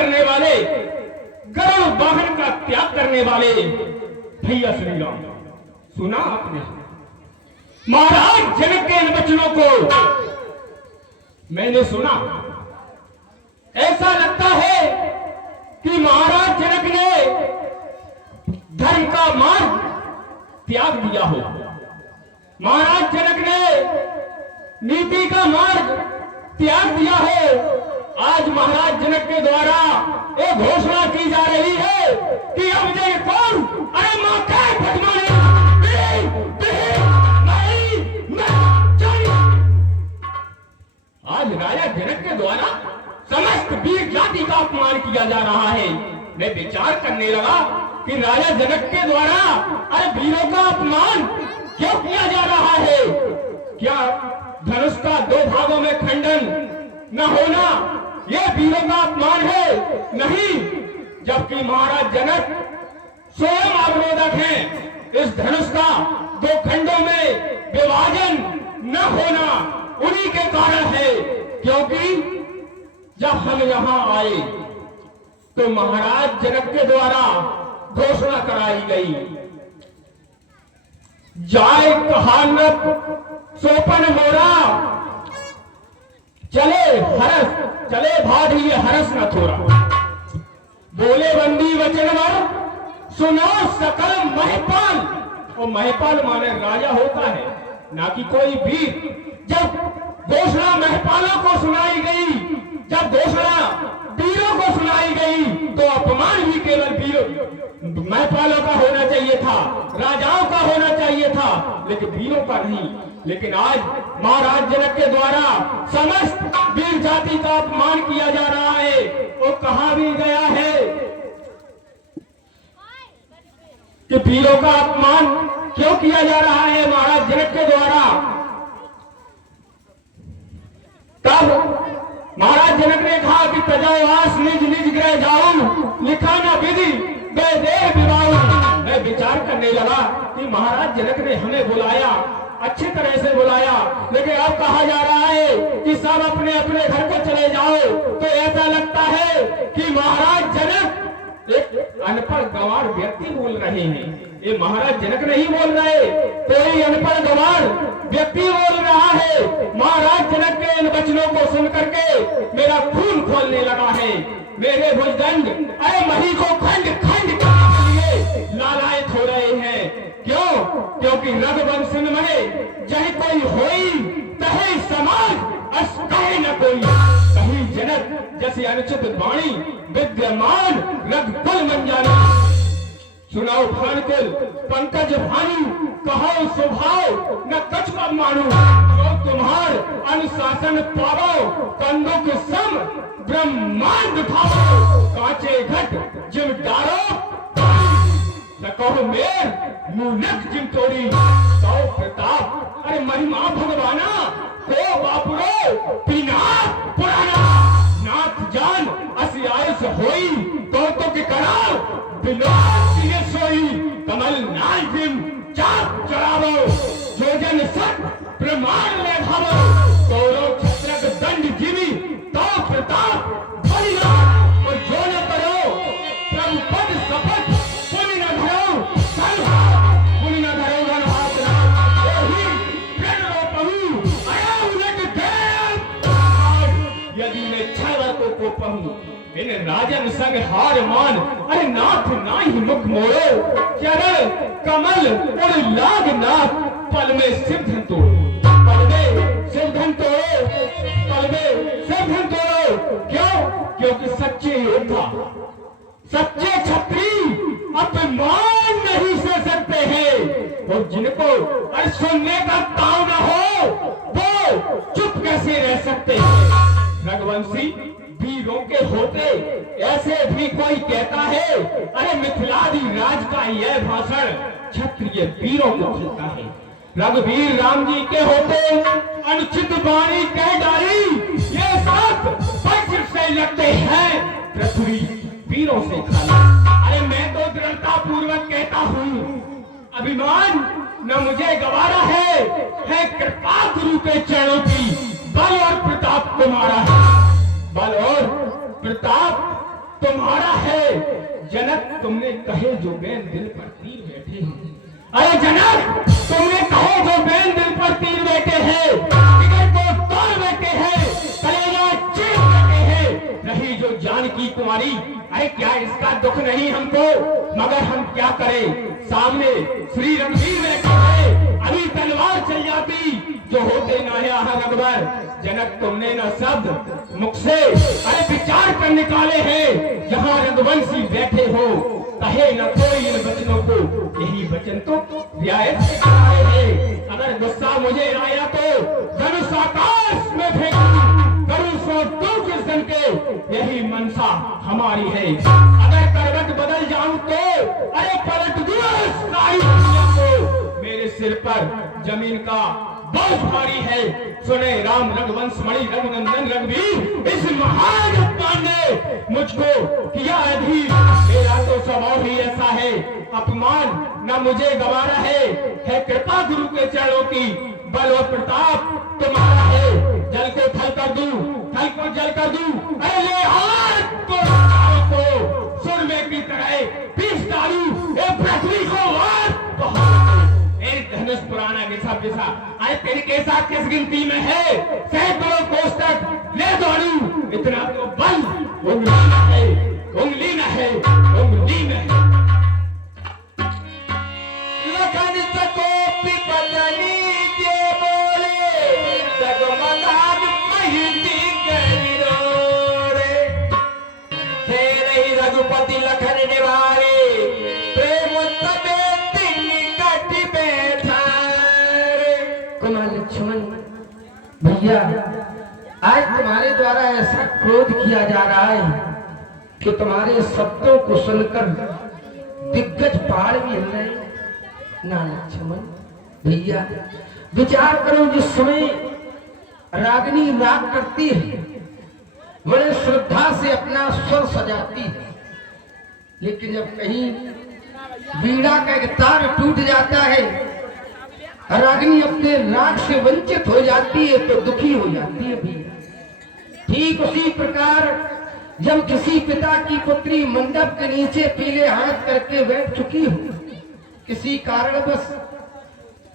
करने वाले, गरुड़ वाहन का त्याग करने वाले भैया श्री राम, सुना आपने महाराज जनक के इन वचनों को मैंने सुना। ऐसा लगता है कि महाराज जनक ने धर्म का मार्ग त्याग दिया हो, महाराज जनक ने नीति का मार्ग त्याग दिया हो। आज महाराज जनक के द्वारा एक घोषणा की जा रही है कि अब ये कौन, अरे मां क्या आज राजा जनक के द्वारा समस्त वीर जाति का अपमान किया जा रहा है। मैं विचार करने लगा कि राजा जनक के द्वारा अरे वीरों का अपमान क्यों किया जा रहा है? क्या धनुष का दो भागों में खंडन न होना यह वीरों का अपमान है? नहीं, जबकि महाराज जनक स्वयं अवरोधक हैं। इस धनुष का दो खंडों में विभाजन न होना उन्हीं के कारण है, क्योंकि जब हम यहां आए तो महाराज जनक के द्वारा घोषणा कराई गई, जाय कहानत सोपन मोरा, चले हरस चले भाड़ी हरस न थोड़ा, बोले बंदी वचनवर सुनो सकल महिपाल। और महिपाल माने राजा होता है, ना कि कोई वीर। जब घोषणा महिपालों को सुनाई गई, जब घोषणा वीरों को सुनाई गई, तो अपमान भी केवल वीरों महिपालों का होना चाहिए था, राजाओं का होना चाहिए था, लेकिन वीरों का नहीं। लेकिन आज महाराज जनक के द्वारा समस्त वीर जाति का अपमान किया जा रहा है। वो कहा भी गया है कि वीरों का अपमान क्यों किया जा रहा है महाराज जनक के द्वारा। तब महाराज जनक ने कहा कि प्रजावास निज निज गृह जाऊं, लिखा न विधि गए देह विवाह। मैं विचार करने लगा कि महाराज जनक ने हमें बुलाया, अच्छी तरह से बुलाया, लेकिन अब कहा जा रहा है कि सब अपने अपने घर को चले जाओ। तो ऐसा लगता है कि महाराज जनक एक अनपढ़ गंवार व्यक्ति बोल रहे हैं। ये महाराज जनक नहीं बोल रहे, कोई अनपढ़ गंवार व्यक्ति बोल रहा है। महाराज जनक के इन वचनों को सुन करके मेरा खून खोलने लगा है। मेरे भुजदंड अरे मही को खंड खंड करने के लिए लालायित हो रहे हैं। क्यों? क्योंकि रघुवंश में जय कोई होई तहे समाज अस कहे न कोई, कहीं जनक जैसी अनुचित वाणी विद्यमान रघुकुल मंजाना। सुनाओ भानुकुल पंकज भानु, कहो स्वभाव न कछ का मानू, जो तुम्हार अनुशासन पावो कंदुक सम ब्रह्मांड उठाओ, कांचे घट जिम डारो न कहो मेर मुनक जिम तोड़ी, कहो प्रताप अरे महिमा भगवाना, को बापुरो पीना पुराना, नाथ जान असी आयुष होई कौतुक कराओ, बिलास ये सोई कमल नाल दिन चाप चढ़ावो, जोजन सत प्रमाण ले भावो, कौरव छत्रक दंड जीवी तो प्रताप बलिना, और जो न करो प्रभु पद शपथ पुण्य न धरो पुण्य न धरो धन हाथ यही प्रण रोपहु आया उलट देव, यदि मैं छावर को पहूं इन राजन संग हार मान, अरे नाथ नाही मुख मोड़ो, चरण कमल और लाग नाथ, पल में सिद्धन तोड़ो, पल में सिद्धन तोड़ो, पल में सिद्धन तोड़ो। क्यों? क्योंकि सच्चे योद्धा सच्चे छत्री अपमान नहीं सह सकते हैं, और जिनको अरे सुनने का ताव न हो वो चुप कैसे रह सकते हैं। रघुवंशी वीरों के होते ऐसे भी कोई कहता है, अरे मिथिलादि राज का यह भाषण क्षत्रिय वीरों को खिलता है। रघुवीर राम जी के होते अनुचित वाणी कह डाली, ये सब वज्र से लगते हैं, पृथ्वी वीरों से खाली। अरे मैं तो दृढ़ता पूर्वक कहता हूँ, अभिमान न मुझे गवारा है कृपा गुरु के चरणों की, बल और प्रताप तुम्हारा है, बल और प्रताप तुम्हारा है। जनक तुमने कहे जो बैन दिल पर तीर बैठे हैं, अरे जनक तुमने कहे जो बैन दिल पर तीर बैठे हैं, जिगर को तोड़ बैठे हैं, कलेजा चीर बैठे हैं, रही जो जान की तुम्हारी, अरे क्या इसका दुख नहीं हमको, मगर हम क्या करें, सामने श्री रणवीर बैठे हैं, अभी तलवार चल जाती जो होते ना यहाँ रघुवर। जनक तुमने न शब्द मुख से अरे विचार कर निकाले हैं, जहाँ रघुवंशी बैठे हो कहे न कोई इन वचनों को, यही वचन तो रियायत से कराए हैं। अगर गुस्सा मुझे आया तो धनुष आकाश में फेंकूं, करूं सो दूर कृष्ण के, यही मनसा हमारी है। अगर करवट बदल जाऊं तो अरे पलट दूं सारी दुनिया को, मेरे सिर पर जमीन का बोझ भारी है। सुने राम रघुवंश मणि रघुनंदन रघुवीर, इस महान अपमान ने मुझको किया अधीर, मेरा तो स्वभाव ही ऐसा है, अपमान न मुझे गवारा है कृपा गुरु के चरणों की, बल और प्रताप तुम्हारा है। जल को थल कर दूं, थल को जल कर दूं, अरे ले हाथ को सुर में की तरह पीस डालूं, पृथ्वी को धनुष पुराना गिसा पिसा, अरे तेरी कैसा किस गिनती में है, सैकड़ों कोस तक ले दौड़ू, इतना तो बल उंगली में है, उंगली में है, उंगली में है। लखन सकोपी बदली जे बोले, जगमगान महिती करिरोरे, थे नहीं रघुपति लखन निवारे, प्रेम तबे लक्ष्मण भैया, आज तुम्हारे द्वारा ऐसा क्रोध किया जा रहा है कि तुम्हारे शब्दों को सुनकर दिग्गज पहाड़ भी हिल रहे ना। लक्ष्मण भैया विचार करो, जिस समय रागिनी राग करती है बड़े श्रद्धा से अपना स्वर सजाती है, लेकिन जब कहीं बीड़ा का एक तार टूट जाता है, रागिनी अपने राग से वंचित हो जाती है तो दुखी हो जाती है भैया। ठीक उसी प्रकार जब किसी पिता की पुत्री मंडप के नीचे पीले हाथ करके बैठ चुकी हो, किसी कारणवश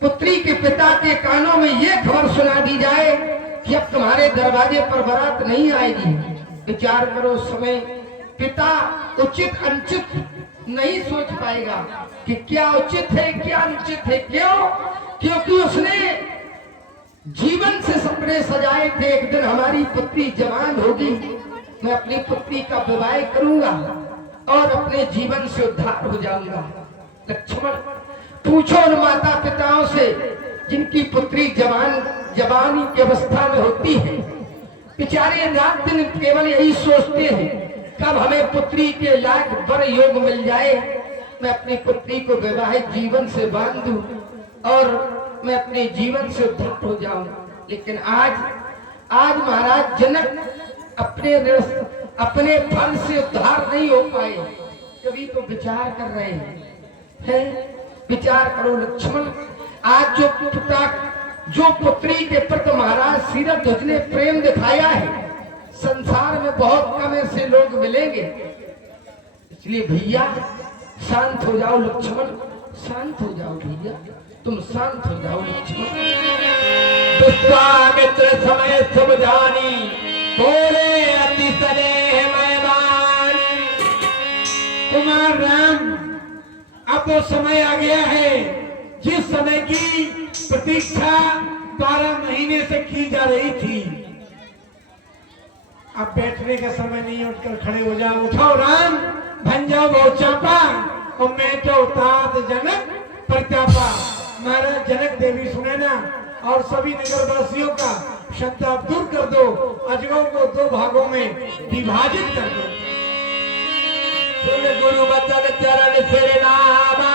पुत्री के पिता के कानों में यह खबर सुना दी जाए कि अब तुम्हारे दरवाजे पर बारात नहीं आएगी, विचार करो समय पिता उचित अनुचित नहीं सोच पाएगा कि क्या उचित है क्या अनुचित है। क्यों? क्योंकि उसने जीवन से सपने सजाए थे, एक दिन हमारी पुत्री जवान होगी, मैं अपनी पुत्री का विवाह करूंगा और अपने जीवन से उद्धार हो जाऊंगा। लक्ष्मण पूछो उन माता पिताओं से जिनकी पुत्री जवानी की अवस्था में होती है, बेचारे रात दिन केवल यही सोचते हैं कब हमें पुत्री के लायक वर योग मिल जाए, मैं अपनी पुत्री को वैवाहिक जीवन से बांध दूं और मैं अपने जीवन से उद्धार हो जाऊं। लेकिन आज महाराज जनक अपने फल से उद्धार नहीं हो पाए, कभी तो विचार कर रहे हैं। विचार करो लक्ष्मण, आज जो पुत्री के प्रति महाराज सीरध्वज ने प्रेम दिखाया है, संसार में बहुत कम ऐसे लोग मिलेंगे। इसलिए भैया शांत हो जाओ लक्ष्मण, शांत हो जाओ भैया, तुम शांत हो जाओ लक्ष्मण। विश्वामित्र समय समझानी, बोले अति स्नेह मेहमान। कुमार राम, अब वो समय आ गया है जिस समय की प्रतीक्षा 12 महीने से की जा रही थी। अब बैठने का समय नहीं, उठकर खड़े हो जाओ। उठो राम, बन जाओ बहुत चापा, और मैं तो तात जनक प्रतापा। महाराज जनक देवी सुने ना, और सभी नगरवासियों का श्रद्धा दूर कर दो, अजगों को 2 भागों में विभाजित कर दो। गुरु बचन चरण सिर नामा,